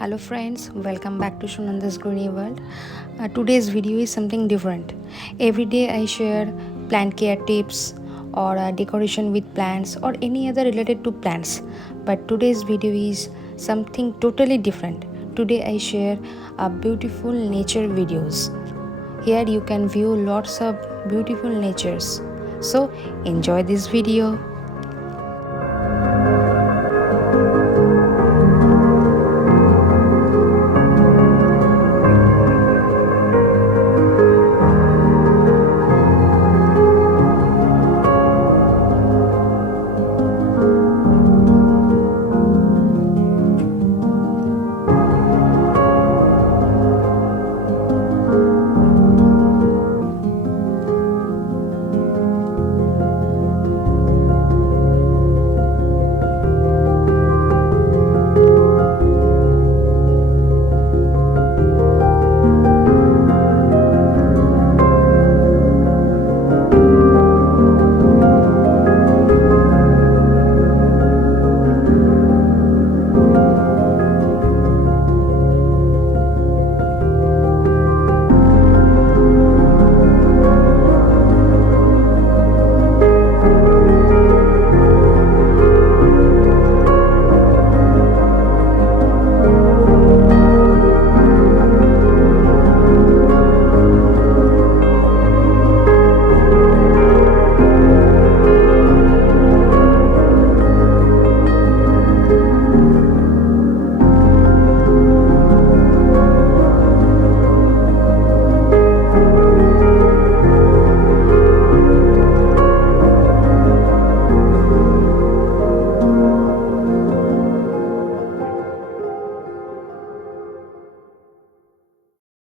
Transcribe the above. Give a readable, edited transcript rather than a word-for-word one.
Hello friends, welcome back to Shunanda's Greeny World. Today's video is something different. Every day I share plant care tips or decoration with plants or any other related to plants. But today's video is something totally different. Today I share beautiful nature videos. Here you can view lots of beautiful natures. So enjoy this video.